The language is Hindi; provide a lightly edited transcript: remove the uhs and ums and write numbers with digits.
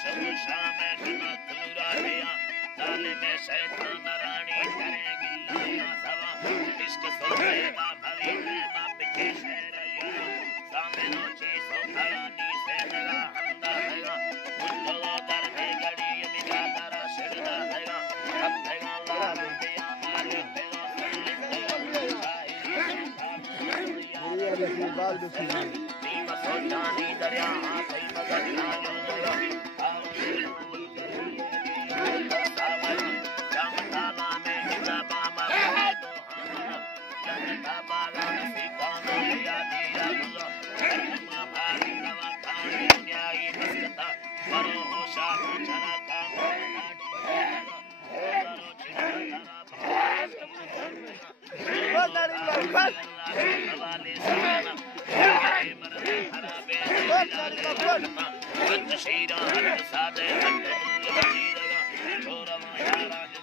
शुभ शाम जुमा तुरा दिया ताले में शैतान रानी करेंगी लाया सवा इश्क सोचेगा भवी प्रेमा पिछे शहरया सामने नोची सोखरानी से लगा हंदा हैगा उठलो दर में गड़ी मिगा दरा शिरदा हैगा अब हैगा लाल दिया मारे हैगा बाल दुखी नीम सोचानी दरिया हाथी मगन लायो जामताला में हिजा बामा दो हाना जनता बाला सीता नैया दिया बुलो कर्मा भारी नवा खानी न्यायी मस्कता बरो होशा चला का शीरा सादे छोरा माया राज